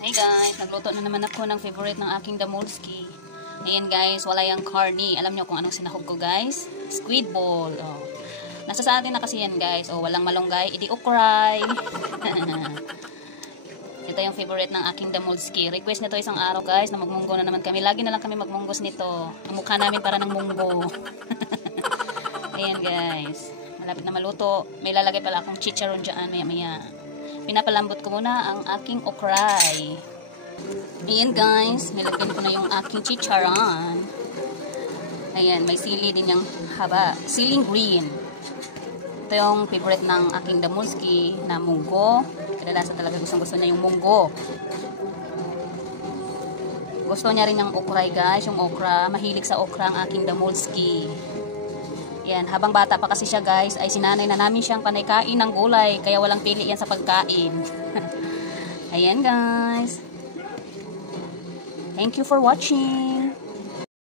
Hey guys, nagluto na naman ako ng favorite ng aking Damolski. Ayan guys, wala yung carne. Alam nyo kung anong sinahog ko guys? Squid ball. Oh. Nasa sa atin na kasi yan guys. Oh, walang malunggay, idi ukray. Ito yung favorite ng aking Damolski. Request nito isang araw guys na magmunggo na naman kami. Lagi na lang kami magmunggos nito. Ang mukha namin para ng munggo. Ayan guys. Malapit na maluto. May lalagay pala akong chicharon dyan maya maya. Pinapalambot ko muna ang aking okray. Ayan guys, nilagyan ko na yung aking chicharon. Ayan, may sili din yung haba. Siling green. Ito yung favorite ng aking Damolski na munggo. Kadalasan talaga gusto niya yung munggo. Gusto niya rin yung okray guys, yung okra. Mahilig sa okra ang aking Damolski. Yan, habang bata pa kasi siya guys, ay sinanay na namin siyang panay-kain ng gulay. Kaya walang pili yan sa pagkain. Ayan guys. Thank you for watching.